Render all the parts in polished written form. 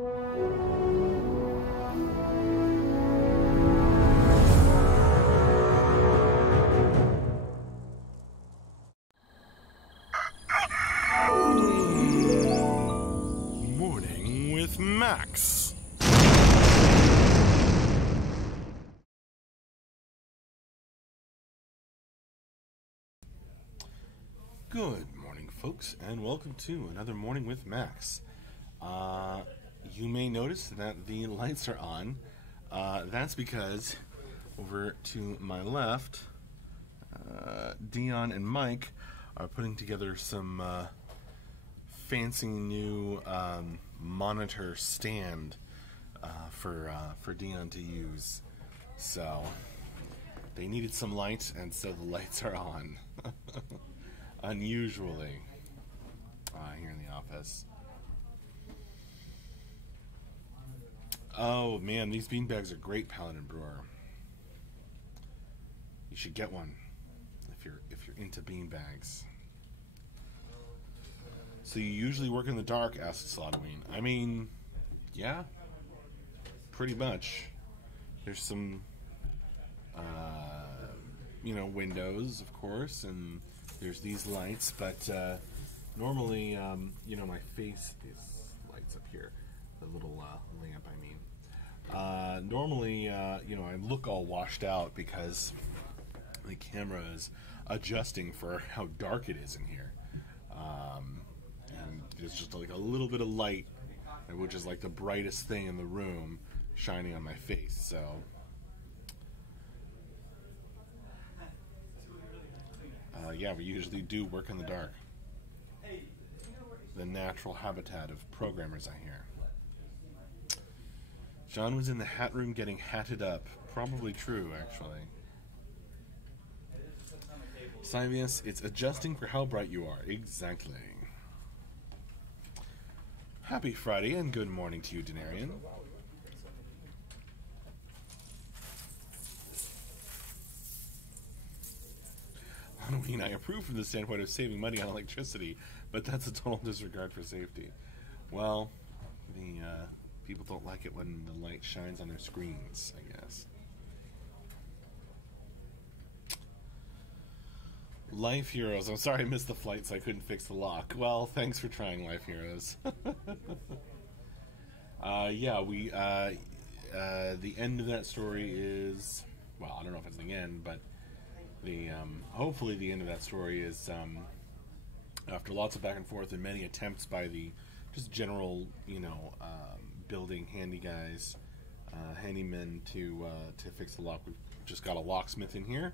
Morning with Max. Good morning, folks, and welcome to another Morning with Max. You may notice that the lights are on. That's because over to my left, Dion and Mike are putting together some fancy new monitor stand for Dion to use. So they needed some light, and so the lights are on. Unusually, here in the office. Oh man, these beanbags are great, Paladin Brewer. You should get one if you're into beanbags. So you usually work in the dark, asked Slotween. I mean, yeah, pretty much. There's some, windows, of course, and there's these lights, but normally, my face, these lights up here, the little lamp, I mean. Normally, I look all washed out because the camera is adjusting for how dark it is in here. And there's just like a little bit of light, which is like the brightest thing in the room, shining on my face, so... yeah, we usually do work in the dark. The natural habitat of programmers, I hear. John was in the hat room getting hatted up. Probably true, actually. Sivius, it's adjusting for how bright you are. Exactly. Happy Friday and good morning to you, Denarian. I approve from the standpoint of saving money on electricity, but that's a total disregard for safety. Well, the people don't like it when the light shines on their screens, I guess. Life Heroes. I'm sorry I missed the flight, so I couldn't fix the lock. Well, thanks for trying, Life Heroes. The end of that story is, well, I don't know if it's the end, but hopefully the end of that story is after lots of back and forth and many attempts by the just general building handymen to fix the lock. We've just got a locksmith in here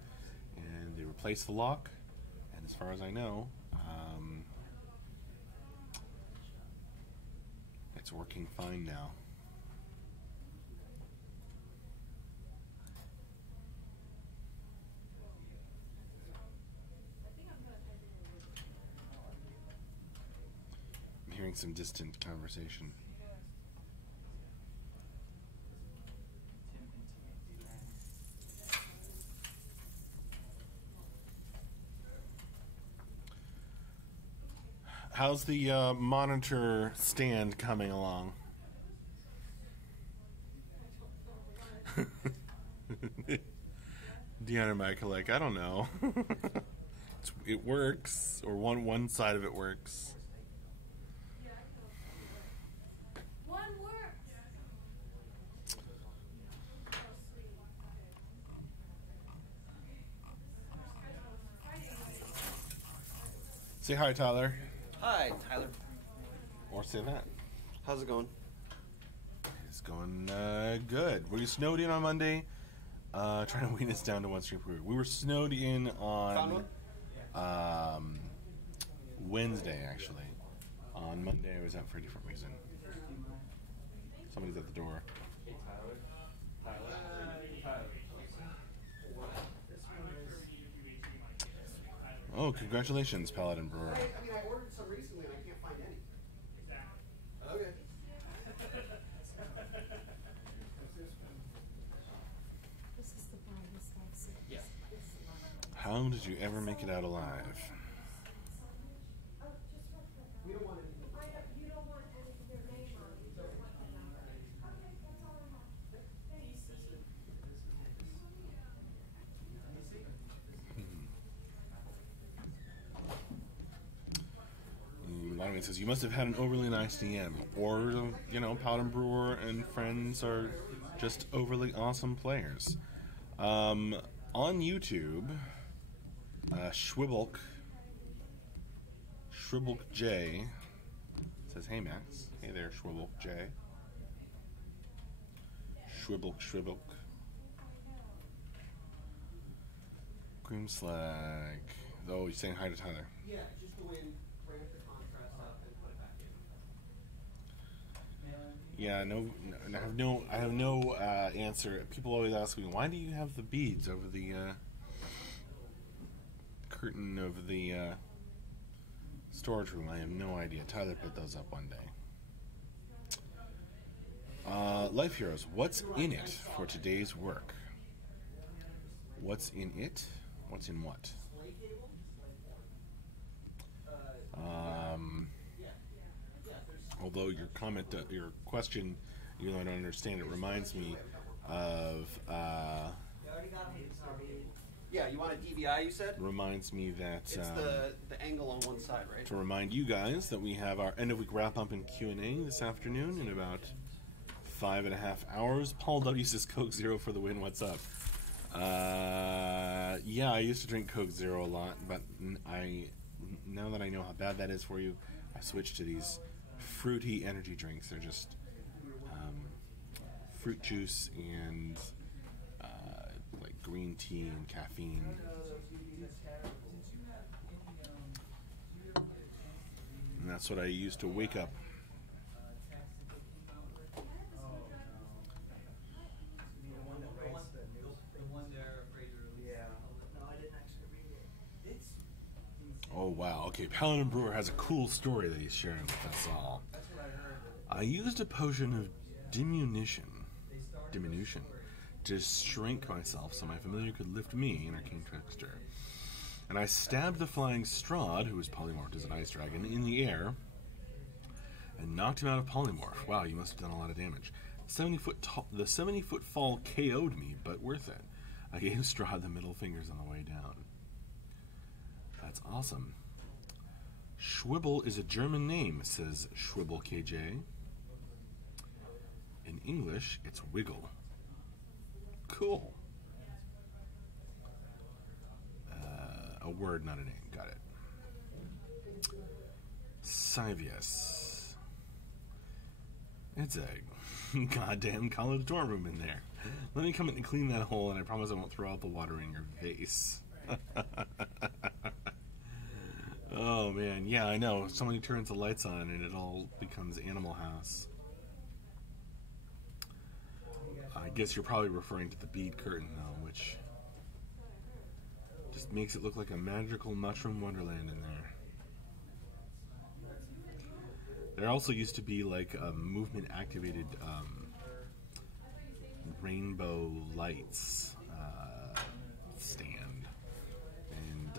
and they replaced the lock, and as far as I know, it's working fine now. Hearing some distant conversation. How's the monitor stand coming along? Deanna and Mike are like, I don't know. It works, or one side of it works. Say hi, Tyler. Hi, Tyler. Or say that. How's it going? It's going good. Were you snowed in on Monday? Trying to wean us down to one stream per week. We were snowed in on Wednesday, actually. On Monday, I was out for a different reason. Somebody's at the door. Hey, Tyler. Tyler. Oh, congratulations, Paladin Brewer. I ordered some recently and I can't find any. Okay. This is the brightest I've seen. Yeah. How did you ever make it out alive? We don't want any. comment says, you must have had an overly nice DM. Or, you know, Paladin Brewer and friends are just overly awesome players. On YouTube, Schwibulk J says, hey Max. Hey there, Schwibulk J. Schwibulk. Grimslag. Oh, you're saying hi to Tyler. Yeah, just go in, ramp the contrast up, and put it back in. Yeah, I have no answer. People always ask me, why do you have the beads over the curtain of the storage room? I have no idea. Tyler put those up one day. Life Heroes, what's in it for today's work? What's in it? What's in what? Although your comment, your question, even though I don't understand it, reminds me of. Yeah, you want a DVI, you said? Reminds me that. It's the angle on one side, right? To remind you guys that we have our end of week wrap up and Q&A this afternoon in about 5.5 hours. Paul W says Coke Zero for the win. What's up? Yeah, I used to drink Coke Zero a lot, but now that I know how bad that is for you, I switched to these fruity energy drinks. They're just fruit juice and like green tea and caffeine. And that's what I used to wake up. Oh wow, okay, Paladin Brewer has a cool story that he's sharing with us all. I used a potion of diminution to shrink myself so my familiar could lift me, Inner King Trickster. And I stabbed the flying Strahd, who was polymorphed as an ice dragon, in the air and knocked him out of polymorph. Wow, you must have done a lot of damage. The 70-foot fall KO'd me, but worth it. I gave Strahd the middle fingers on the way down. That's awesome. Schwibble is a German name, says Schwibble KJ. In English, it's wiggle. Cool. A word, not a name. Got it. Sivius. It's a goddamn college dorm room in there. Let me come in and clean that hole, and I promise I won't throw out the water in your face. Oh man, yeah, I know. Somebody turns the lights on and it all becomes Animal House. I guess you're probably referring to the bead curtain though, which just makes it look like a magical mushroom wonderland in there. There also used to be like a movement activated rainbow lights stand, and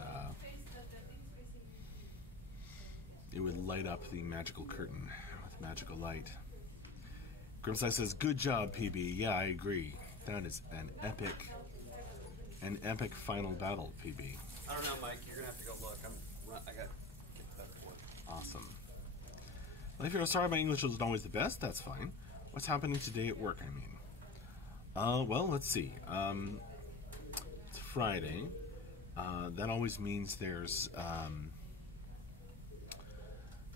it would light up the magical curtain with magical light. Grimside says, "Good job, PB." Yeah, I agree. That is an epic final battle, PB. I don't know, Mike. You're gonna have to go look. I got to get to that point. Awesome. Well, if you're sorry my English isn't always the best, that's fine. What's happening today at work, I mean? Well, let's see. It's Friday. That always means there's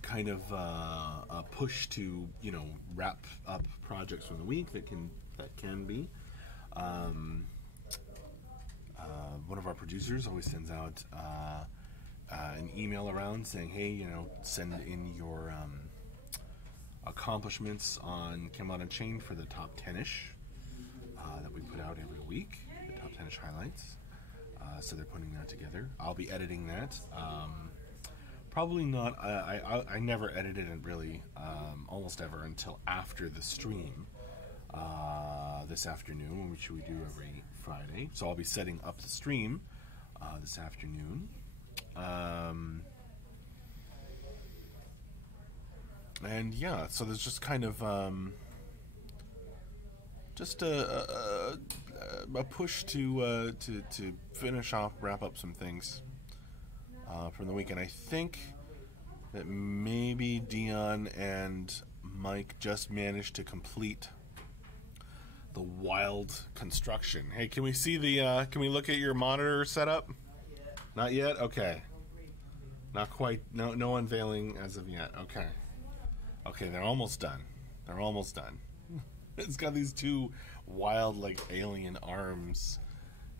kind of a push to, you know, wrap up projects from the week that can be. One of our producers always sends out an email around saying, hey, you know, send in your accomplishments on Camelot Unchained for the top 10-ish that we put out every week, the top 10-ish highlights. So they're putting that together. I'll be editing that. Probably not. I never edited it really, almost ever, until after the stream this afternoon, which we do every Friday. So I'll be setting up the stream this afternoon. And yeah, so there's just kind of just a push to finish off, wrap up some things from the week. And I think that maybe Dion and Mike just managed to complete the wild construction. Hey, can we see the, can we look at your monitor setup? Not yet? Okay. Not quite, no unveiling as of yet. Okay. Okay, they're almost done. They're almost done. It's got these two wild, like, alien arms,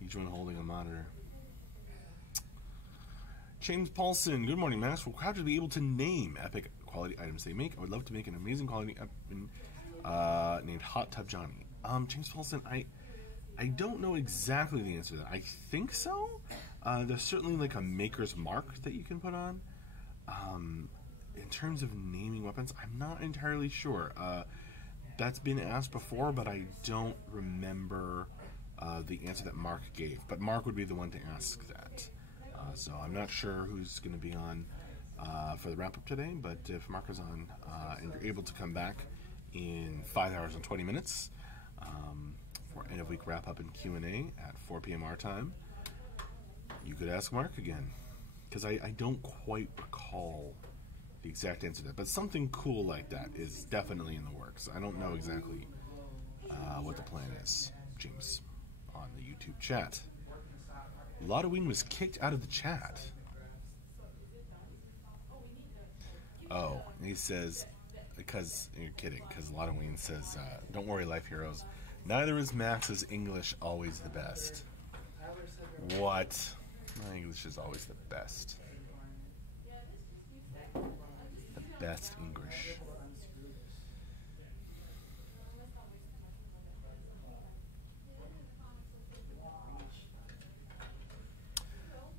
each one holding a monitor. James Paulson, good morning, Max. We're proud to be able to name epic quality items they make. I would love to make an amazing quality named Hot Tub Johnny. James Paulson, I don't know exactly the answer to that. I think so. There's certainly like a maker's mark that you can put on. In terms of naming weapons, I'm not entirely sure. That's been asked before, but I don't remember the answer that Mark gave. But Mark would be the one to ask that. So I'm not sure who's going to be on for the wrap-up today, but if Mark is on and you're able to come back in 5 hours and 20 minutes for end-of-week wrap-up and Q&A at 4 p.m. our time, you could ask Mark again, because I don't quite recall the exact answer to that, but something cool like that is definitely in the works. I don't know exactly what the plan is, James, on the YouTube chat. Lotoween was kicked out of the chat. Oh, and he says, because, you're kidding, because Lotoween says, don't worry, Life Heroes, neither is Max's English always the best. What? My English is always the best. The best English.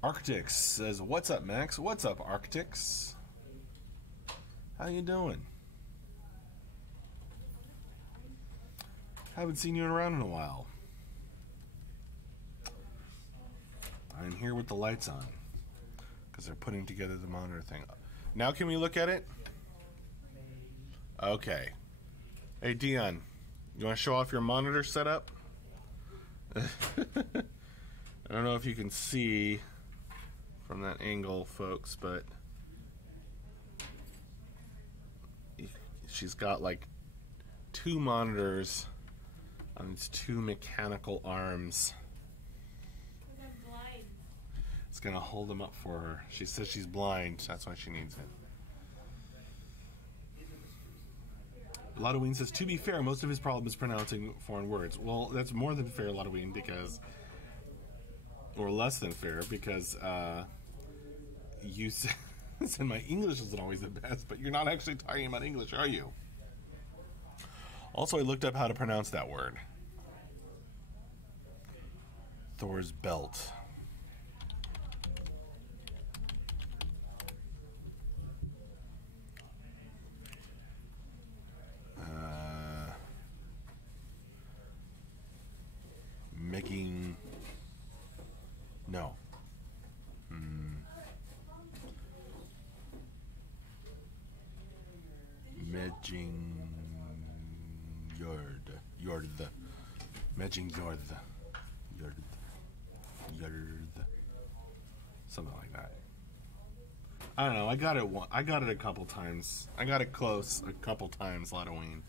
Arctix says, what's up, Max? What's up, Arctix? How you doing? Haven't seen you around in a while. I'm here with the lights on because they're putting together the monitor thing. Now can we look at it? Okay. Hey, Dion, you want to show off your monitor setup? I don't know if you can see from that angle, folks, but she's got like 2 monitors on these 2 mechanical arms. It's gonna hold them up for her. She says she's blind, that's why she needs it. Lotoween says, to be fair, most of his problem is pronouncing foreign words. Well, that's more than fair, Lotoween, because, or less than fair, because you said my English isn't always the best, but you're not actually talking about English, are you? Also, I looked up how to pronounce that word. Thor's belt. Making no. Yard, something like that. I don't know. I got it a couple times. I got it close a couple times. Lotoween.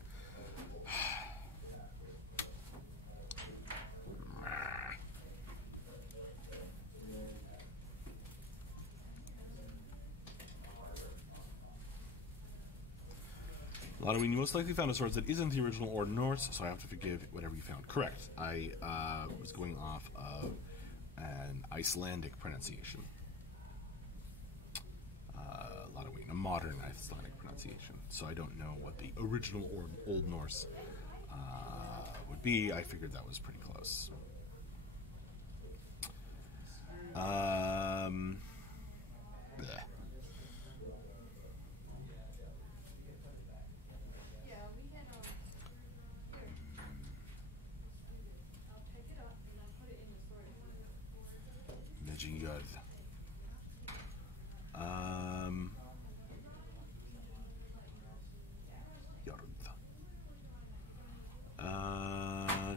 Lotoween, you most likely found a source that isn't the original or Norse, so I have to forgive whatever you found. Correct. I was going off of an Icelandic pronunciation. Lotoween, a modern Icelandic pronunciation. So I don't know what the original or Old Norse would be. I figured that was pretty close. Bleh.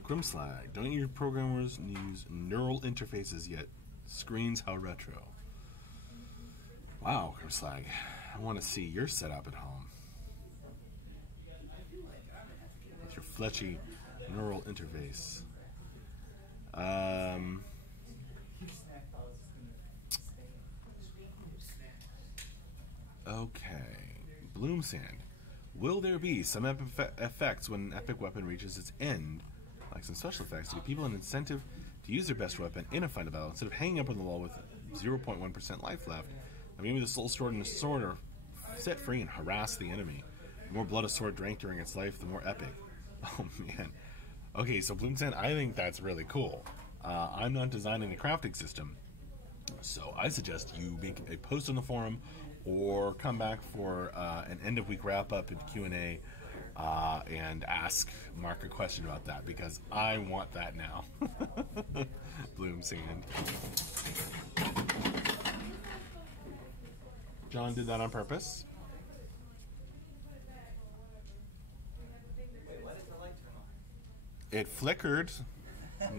Grimslag, don't your programmers use neural interfaces yet? Screens, how retro. Wow, Grimslag. I want to see your setup at home. With your fleshy neural interface. Okay. Bloom Sand. Will there be some effects when an epic weapon reaches its end? Like some special effects to give people an incentive to use their best weapon in a final battle instead of hanging up on the wall with 0.1% life left. Maybe the soul sword and the sword are set free and harass the enemy. The more blood a sword drank during its life, the more epic. Oh man. Okay, so Bloom Sand, I think that's really cool. I'm not designing a crafting system, so I suggest you make a post on the forum or come back for an end-of-week wrap-up and Q&A and ask Mark a question about that, because I want that now. Bloom Sand. John did that on purpose. Wait, why did the light turn on? It flickered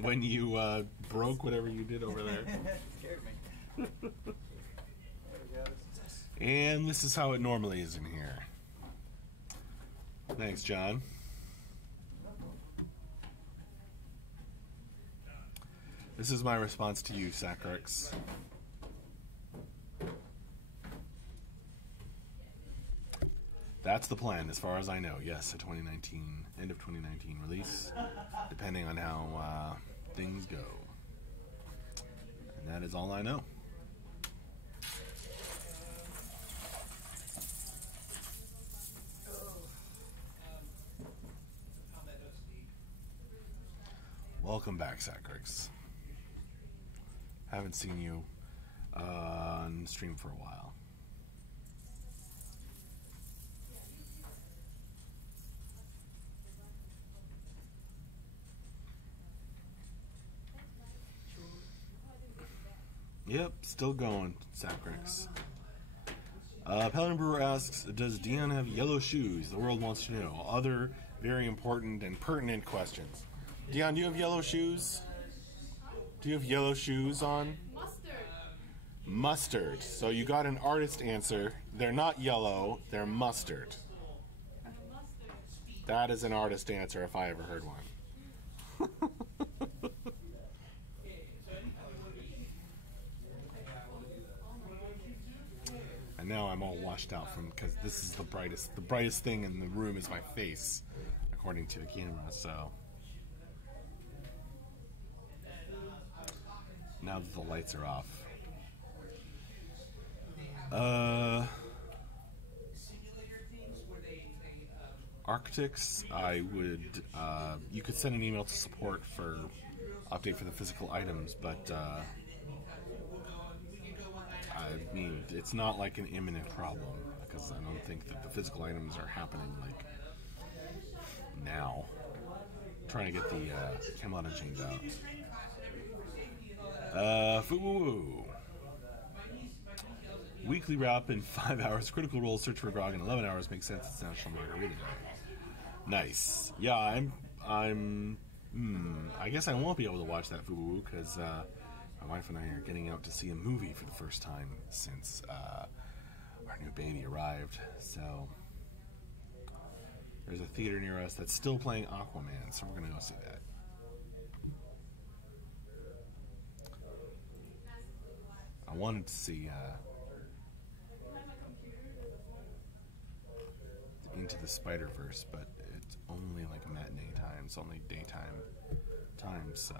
when you broke whatever you did over there. Scared me. And this is how it normally is in here. Thanks, John. This is my response to you, Sacrix. That's the plan, as far as I know. Yes, a 2019, end of 2019 release, depending on how things go. And that is all I know. Welcome back, Sacrix. Haven't seen you on stream for a while. Yep, still going, Sacrix. Paladin Brewer asks, does Dion have yellow shoes? The world wants to know. Other very important and pertinent questions. Dion, do you have yellow shoes? Do you have yellow shoes on? Mustard. Mustard. So you got an artist answer. They're not yellow, they're mustard. Mustard. That is an artist answer if I ever heard one. And now I'm all washed out from, because this is the brightest thing in the room is my face, according to the camera, so. Now that the lights are off. Arctics, I would, you could send an email to support for update for the physical items, but I mean, it's not like an imminent problem, because I don't think that the physical items are happening like now. I'm trying to get the Camelot Unchained out. Foo. Weekly wrap in 5 hours. Critical Role, Search for Grog in 11 hours. Makes sense. It's National Margarita Day. Nice. Yeah, I guess I won't be able to watch that Foo because my wife and I are getting out to see a movie for the first time since our new baby arrived. So there's a theater near us that's still playing Aquaman, so we're gonna go see that. I wanted to see Into the Spider-Verse, but it's only like matinee time. It's only daytime time, so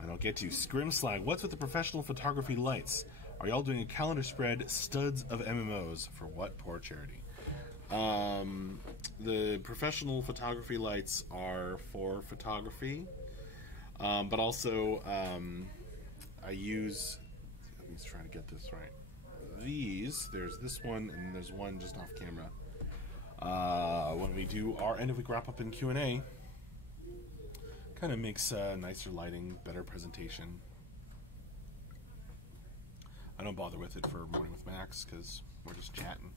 I don't get to. Scrimslag, what's with the professional photography lights? Are y'all doing a calendar spread, studs of MMOs, for what poor charity? The professional photography lights are for photography, but also I use, let me try to get this right. There's this one, and there's one just off camera. When we do our end of week wrap up and Q&A, kind of makes nicer lighting, better presentation. I don't bother with it for Morning with Max because we're just chatting.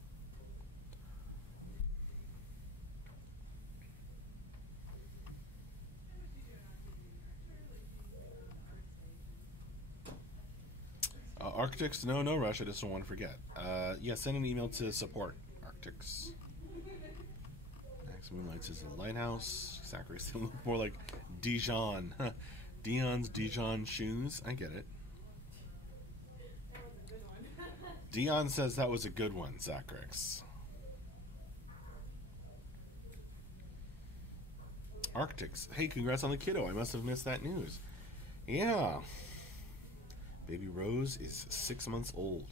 Arctics, no rush. I just don't want to forget. Yeah, send an email to support Arctics. Max Moonlights is a lighthouse. Zachary look more like Dijon. Dion's Dijon shoes. I get it. Dion says that was a good one, Zachrix. Arctics. Hey, congrats on the kiddo. I must have missed that news. Yeah. Baby Rose is 6 months old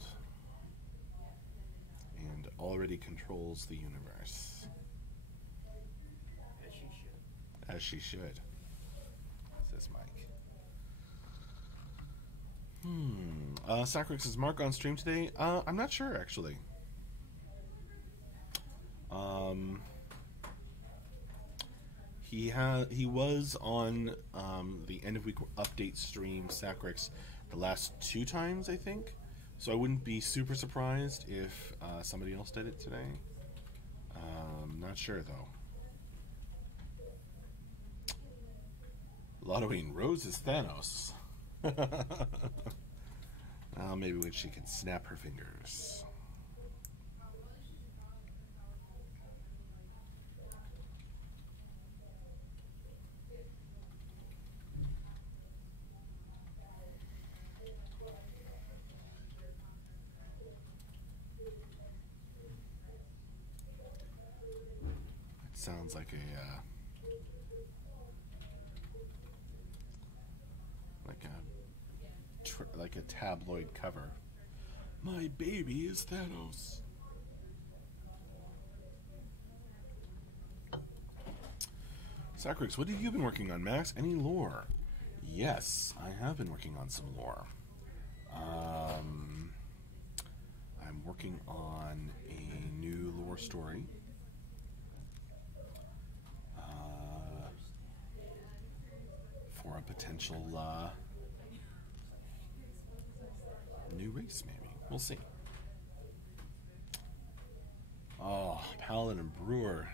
and already controls the universe. As she should. As she should, says Mike. Sacrix, is Mark on stream today? I'm not sure, actually. He was on the end of week update stream, Sacrix, the last 2 times, I think. So I wouldn't be super surprised if somebody else did it today. Not sure though. Lottoween Rose is Thanos. Maybe when she can snap her fingers. It sounds like like a tabloid cover. My baby is Thanos. Sacrix, what have you been working on, Max? Any lore? Yes, I have been working on some lore. I'm working on a new lore story. For a potential new race, maybe. We'll see. Oh, Paladin and Brewer.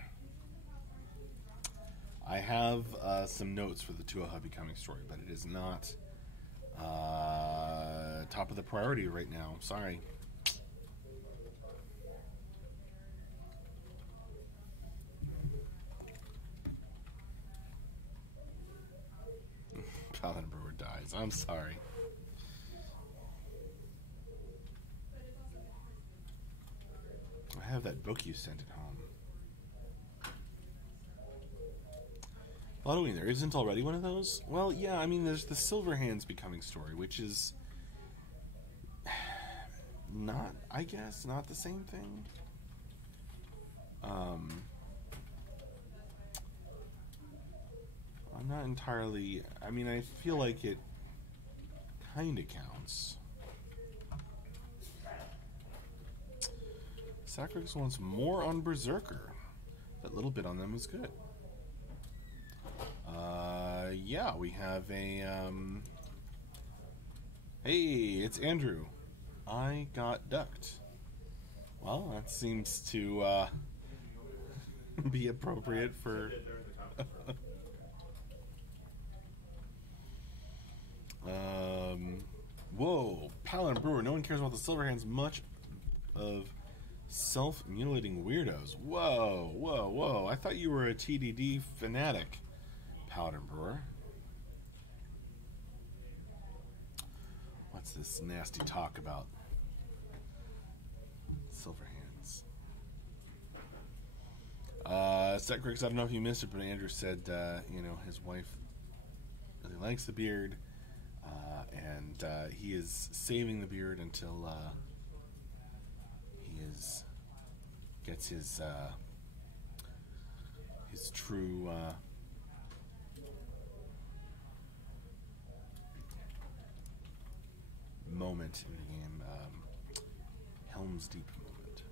I have some notes for the Tua Hubby coming story, but it is not top of the priority right now. Sorry. Paladin Brewer dies. I'm sorry. I have that book you sent at home. Halloween, there isn't already one of those? Well, yeah, I mean, there's the Silver Hands Becoming story, which is not, I guess, not the same thing. I'm not entirely, I mean, I feel like it kind of counts. Sacrix wants more on Berserker. That little bit on them was good. Yeah, we have a, hey, it's Andrew. I got ducked. Well, that seems to, be appropriate for... Whoa, Paladin Brewer, no one cares about the Silverhands much of self-mutilating weirdos. Whoa. I thought you were a TDD fanatic, Paladin Brewer. What's this nasty talk about Silverhands? Setgrix, I don't know if you missed it, but Andrew said, you know, his wife really likes the beard, and he is saving the beard until gets his true moment in the game, Helm's Deep moment.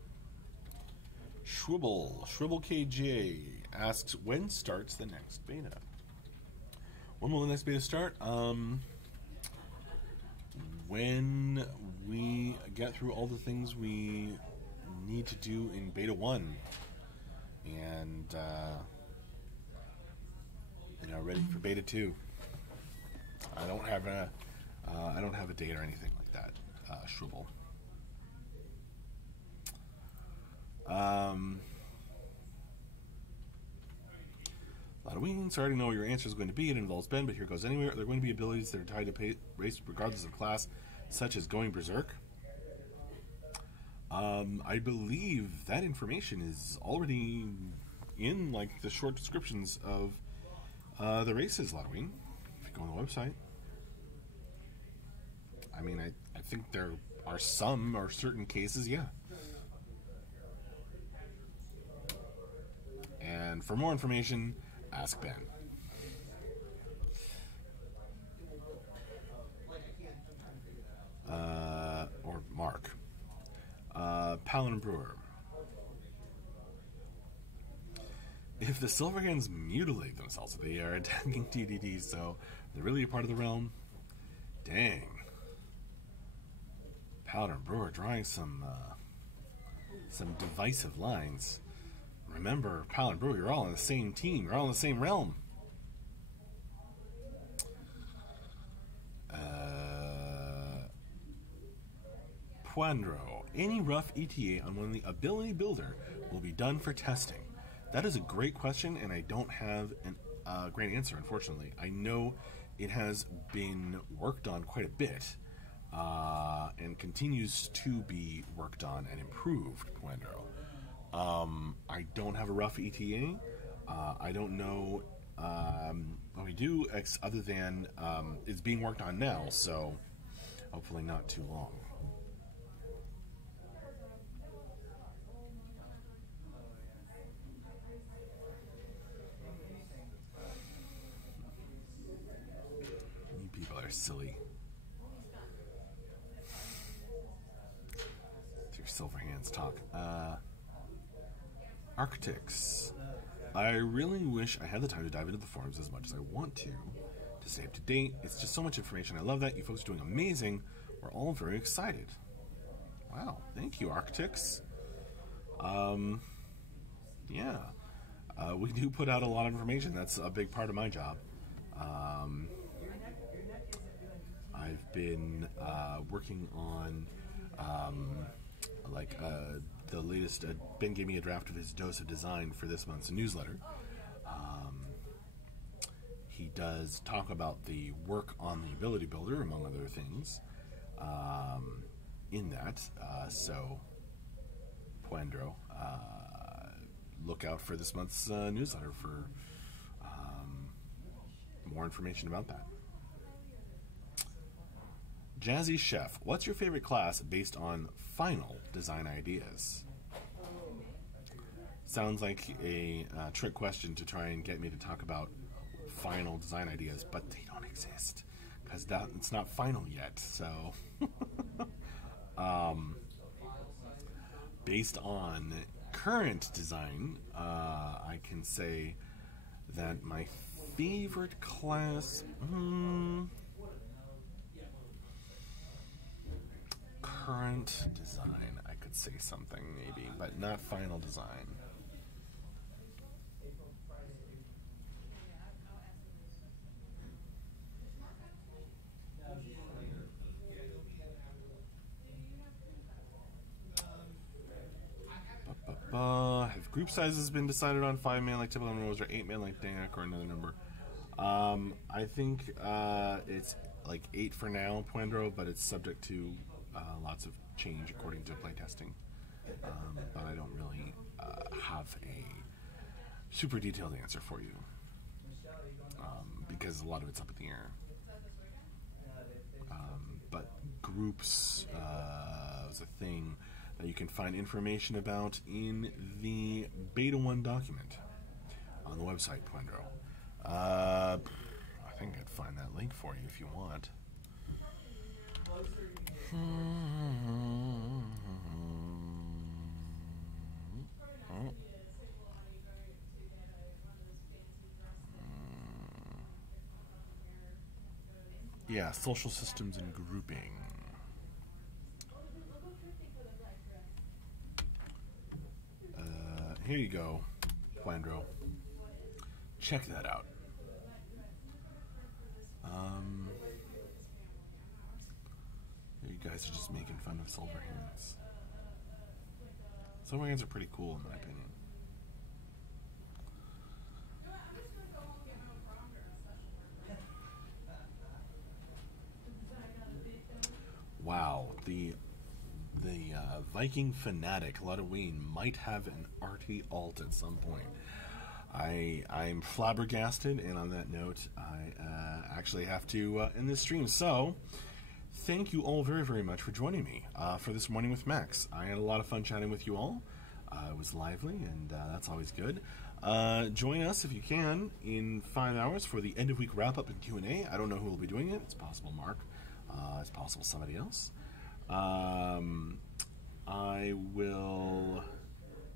Shwibble KJ asks, when starts the next beta? When will the next beta start? When we get through all the things we need to do in beta 1 and ready for beta 2. I don't have a date or anything like that. shrivel. A lot of wings. I already know what your answer is going to be. It involves Ben, but here goes anywhere. There are going to be abilities that are tied to race regardless of class, such as going berserk. I believe that information is already in like the short descriptions of the races, Ludwig. If you go on the website, I mean, I think there are some or certain cases, yeah. And for more information, ask Ben. Or Mark. Paladin Brewer. If the Silverhands mutilate themselves, they are attacking TDD, so they're really a part of the realm. Dang. Paladin Brewer drawing some divisive lines. Remember, Paladin Brewer, you're all on the same team. You're all in the same realm. Puandro. Any rough ETA on when the ability builder will be done for testing? That is a great question, and I don't have a great answer, unfortunately. I know it has been worked on quite a bit, and continues to be worked on and improved, Puandro. I don't have a rough ETA. I don't know what we do other than it's being worked on now, so hopefully not too long. You people are silly. It's your silver hands talk. Architects. I really wish I had the time to dive into the forums as much as I want to stay up to date. It's just so much information. I love that. You folks are doing amazing. We're all very excited. Wow. Thank you, Architects. Yeah. We do put out a lot of information. That's a big part of my job. I've been working on the latest. Ben gave me a draft of his dose of design for this month's newsletter. He does talk about the work on the ability builder, among other things, in that. So, Puandro, look out for this month's newsletter for more information about that. Jazzy Chef, what's your favorite class based on final design ideas? Sounds like a trick question to try and get me to talk about final design ideas, but they don't exist because it's not final yet. So, based on current design, I can say that my favorite class. Current design, I could say something maybe, but not final design. Have group sizes been decided on? 5-man like typical Rose, or 8-man like Danak, or another number? I think it's like 8 for now, Puandro, but it's subject to lots of change according to playtesting. But I don't really have a super detailed answer for you because a lot of it's up in the air. But groups is a thing that you can find information about in the Beta 1 document on the website, Puandro. I think I'd find that link for you if you want. Yeah, social systems and grouping. Here you go, Puandro. Check that out. There you You guys are just making fun of Silverhands. Silverhands are pretty cool in my opinion. Wow, the Viking fanatic Ludwig might have an arty alt at some point. I'm flabbergasted, and on that note, I actually have to end this stream. So, thank you all very, very much for joining me for this morning with Max. I had a lot of fun chatting with you all. It was lively, and that's always good. Join us if you can in 5 hours for the end of week wrap up and Q&A. I don't know who will be doing it. It's possible Mark. It's possible somebody else. I will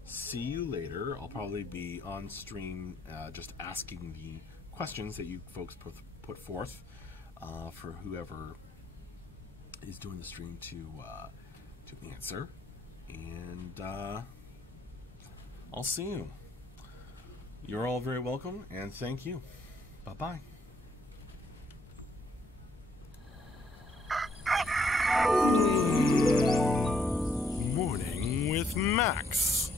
see you later. I'll probably be on stream just asking the questions that you folks put forth for whoever is doing the stream to answer. And I'll see you. You're all very welcome, and thank you. Bye-bye. Morning with Max.